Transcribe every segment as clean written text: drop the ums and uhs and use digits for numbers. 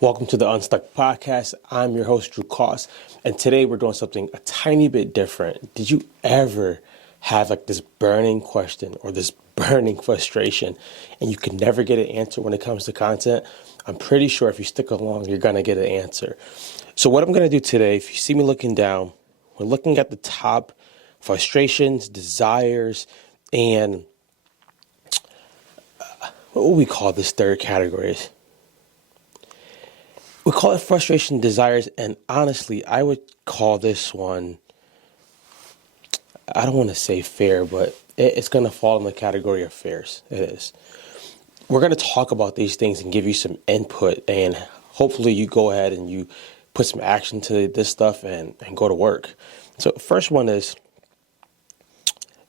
Welcome to the Unstuck Podcast. I'm your host, Drew Koss, and today we're doing something a tiny bit different. Did you ever have like this burning question or this burning frustration and you can never get an answer when it comes to content? I'm pretty sure if you stick along, you're going to get an answer. So what I'm going to do today, if you see me looking down, we're looking at the top frustrations, desires, and what would we call this third category? We call it frustration, desires, and honestly, I would call this one, I don't want to say fair, but it's going to fall in the category of fairs. It is. We're going to talk about these things and give you some input, and hopefully you go ahead and you put some action to this stuff and go to work. So the first one is,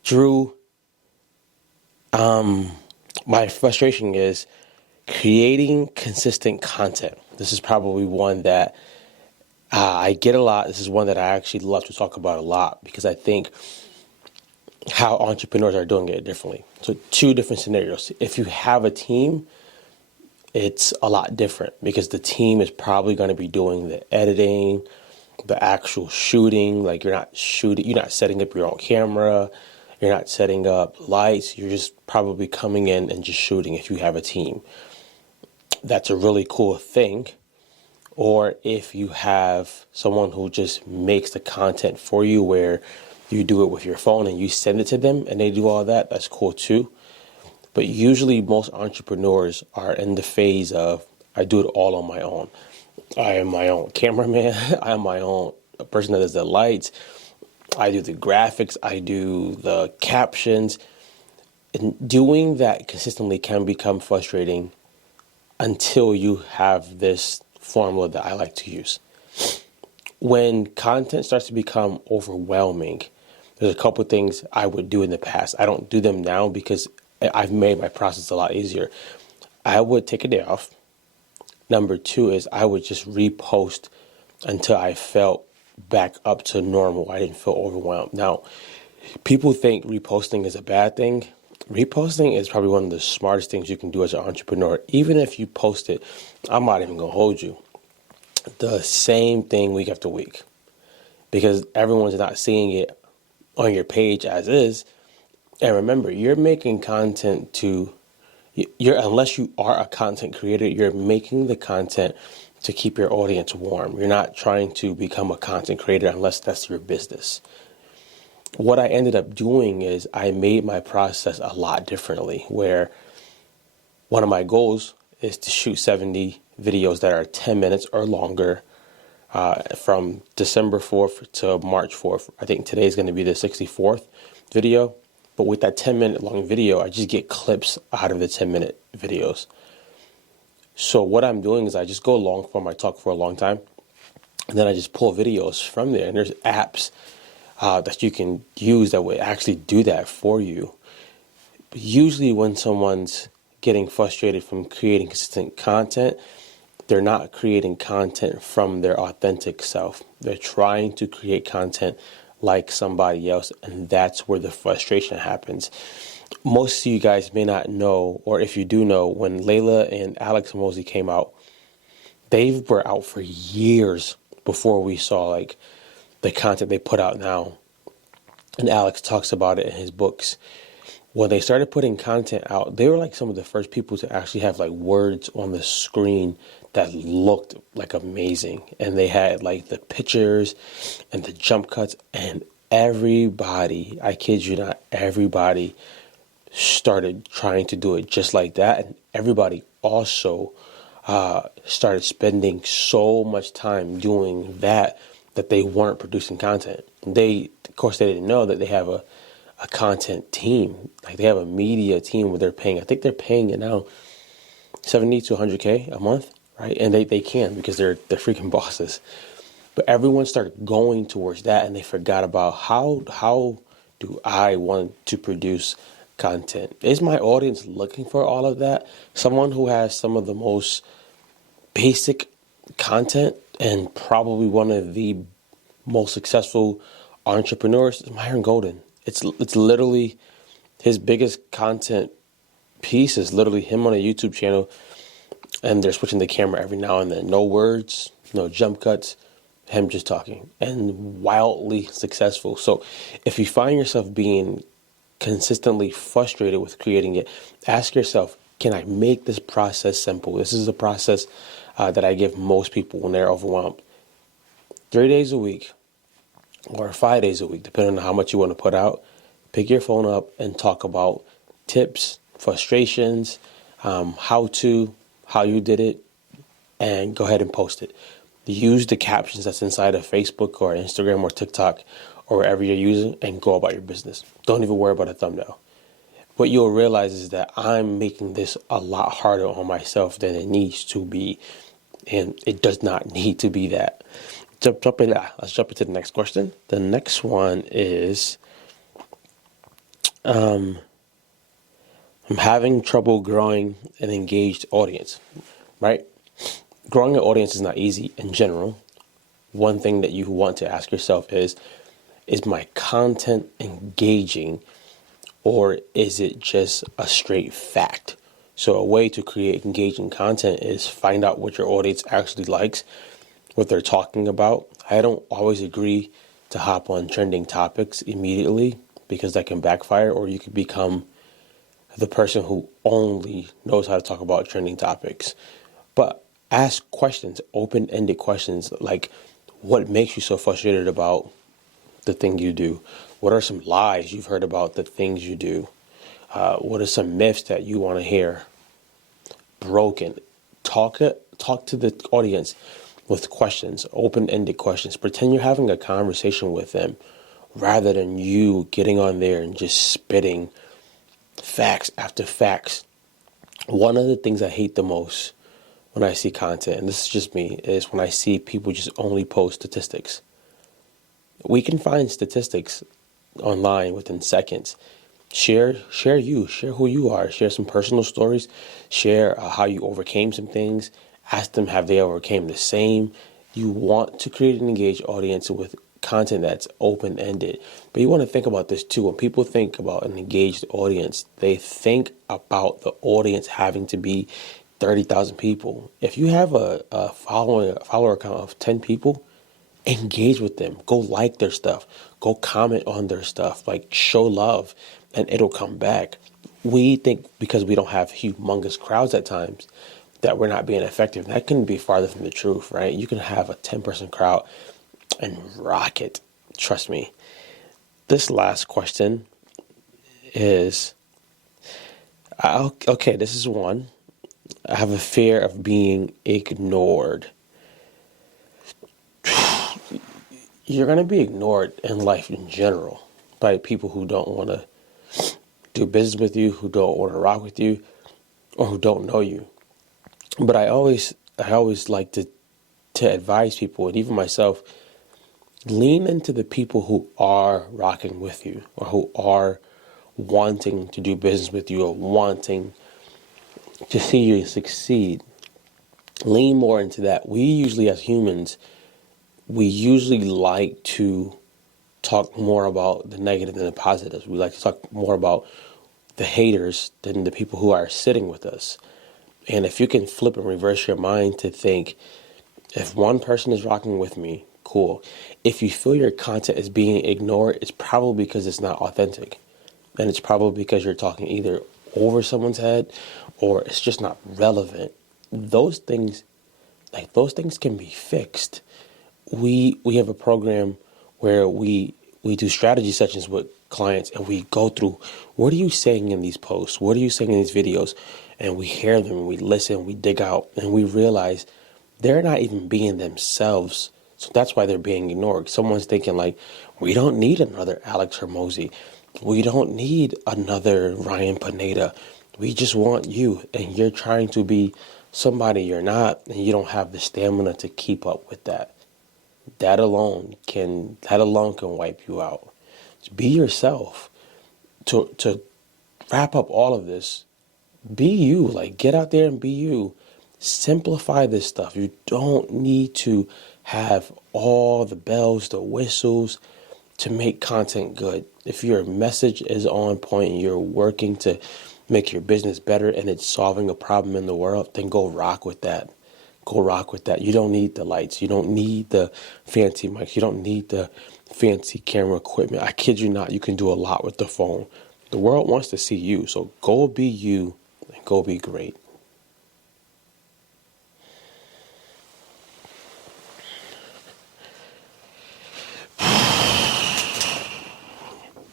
Drew, my frustration is creating consistent content. This is probably one that I get a lot. This is one that I actually love to talk about a lot because I think how entrepreneurs are doing it differently. So two different scenarios. If you have a team, it's a lot different because the team is probably going to be doing the editing, the actual shooting. Like you're not setting up your own camera. You're not setting up lights. You're just probably coming in and just shooting if you have a team. That's a really cool thing. Or if you have someone who just makes the content for you where you do it with your phone and you send it to them and they do all that, that's cool too. But usually most entrepreneurs are in the phase of, I do it all on my own. I am my own cameraman. I am my own person that does the lights. I do the graphics. I do the captions. And doing that consistently can become frustrating until you have this formula that I like to use. When content starts to become overwhelming, there's a couple of things I would do in the past. I don't do them now because I've made my process a lot easier. I would take a day off. Number two is I would just repost until I felt back up to normal. I didn't feel overwhelmed. Now, people think reposting is a bad thing. Reposting is probably one of the smartest things you can do as an entrepreneur. Even if you post it, I'm not even going to hold you, the same thing week after week. Because everyone's not seeing it on your page as is. And remember, you're making content unless you are a content creator, you're making the content to keep your audience warm. You're not trying to become a content creator unless that's your business. What I ended up doing is I made my process a lot differently, where one of my goals is to shoot 70 videos that are 10 minutes or longer from December 4th to March 4th. I think today is going to be the 64th video. But with that 10-minute long video, I just get clips out of the 10-minute videos. So what I'm doing is I just go long form. I talk for a long time. And then I just pull videos from there. And there's apps that you can use that would actually do that for you. But usually when someone's getting frustrated from creating consistent content, they're not creating content from their authentic self. They're trying to create content like somebody else, and that's where the frustration happens. Most of you guys may not know, or if you do know, when Layla and Alex Hormozi came out, they were out for years before we saw like the content they put out now. And Alex talks about it in his books. When they started putting content out, they were like some of the first people to actually have like words on the screen that looked like amazing. And they had like the pictures and the jump cuts, and everybody, I kid you not, everybody started trying to do it just like that. And everybody also started spending so much time doing that they weren't producing content. Of course, they didn't know that they have a content team. Like they have a media team where they're paying, I think they're paying it now 70 to 100K a month, right? And they can because they're freaking bosses. But everyone started going towards that, and they forgot about how do I want to produce content? Is my audience looking for all of that? Someone who has some of the most basic content and probably one of the most successful entrepreneurs is Myron Golden. It's literally his biggest content piece is literally him on a YouTube channel and they're switching the camera every now and then. No words, no jump cuts, him just talking, and wildly successful. So if you find yourself being consistently frustrated with creating it, ask yourself, can I make this process simple? This is a process that I give most people when they're overwhelmed. 3 days a week or 5 days a week, depending on how much you want to put out, pick your phone up and talk about tips, frustrations, how you did it, and go ahead and post it. Use the captions that's inside of Facebook or Instagram or TikTok or wherever you're using, and go about your business. Don't even worry about a thumbnail. What you'll realize is that I'm making this a lot harder on myself than it needs to be, and it does not need to be that. Let's jump into the next question. The next one is, I'm having trouble growing an engaged audience, right? Growing an audience is not easy in general. One thing that you want to ask yourself is my content engaging, or is it just a straight fact? So a way to create engaging content is find out what your audience actually likes, what they're talking about. I don't always agree to hop on trending topics immediately because that can backfire, or you could become the person who only knows how to talk about trending topics. But ask questions, open-ended questions, like what makes you so frustrated about the thing you do? What are some lies you've heard about the things you do? What are some myths that you want to hear broken? Talk to the audience with questions, open-ended questions. Pretend you're having a conversation with them rather than you getting on there and just spitting facts after facts. One of the things I hate the most when I see content, and this is just me, is when I see people just only post statistics. We can find statistics online within seconds. Share who you are, share some personal stories, share how you overcame some things, ask them have they overcame the same. You want to create an engaged audience with content that's open-ended. But you want to think about this too. When people think about an engaged audience, they think about the audience having to be 30,000 people. If you have a follower account of 10 people, engage with them. Go like their stuff. Go comment on their stuff. Like, show love, and it'll come back. We think because we don't have humongous crowds at times that we're not being effective. That couldn't be farther from the truth, right? You can have a 10-person crowd and rock it. Trust me. This last question is, okay, this is one. I have a fear of being ignored. You're going to be ignored in life in general by people who don't want to do business with you, who don't want to rock with you, or who don't know you. But I always like to advise people, and even myself, lean into the people who are rocking with you, or who are wanting to do business with you, or wanting to see you succeed. Lean more into that. We usually, as humans, we usually like to talk more about the negative than the positives. We like to talk more about the haters than the people who are sitting with us. And if you can flip and reverse your mind to think, if one person is rocking with me, cool. If you feel your content is being ignored, it's probably because it's not authentic. And it's probably because you're talking either over someone's head or it's just not relevant. Those things can be fixed. We have a program where we do strategy sessions with clients, and we go through, what are you saying in these posts? What are you saying in these videos? And we hear them, we listen, we dig out, and we realize they're not even being themselves. So that's why they're being ignored. Someone's thinking like, we don't need another Alex Hermosi. We don't need another Ryan Pineda. We just want you, and you're trying to be somebody you're not, and you don't have the stamina to keep up with that. That alone can wipe you out. Just be yourself. To wrap up all of this, be you. Like, get out there and be you. Simplify this stuff. You don't need to have all the bells, the whistles to make content good. If your message is on point and you're working to make your business better and it's solving a problem in the world, then go rock with that. Go rock with that. You don't need the lights. You don't need the fancy mics. You don't need the fancy camera equipment. I kid you not, you can do a lot with the phone. The world wants to see you, so go be you and go be great.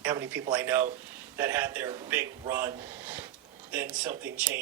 How many people I know that had their big run, then something changed.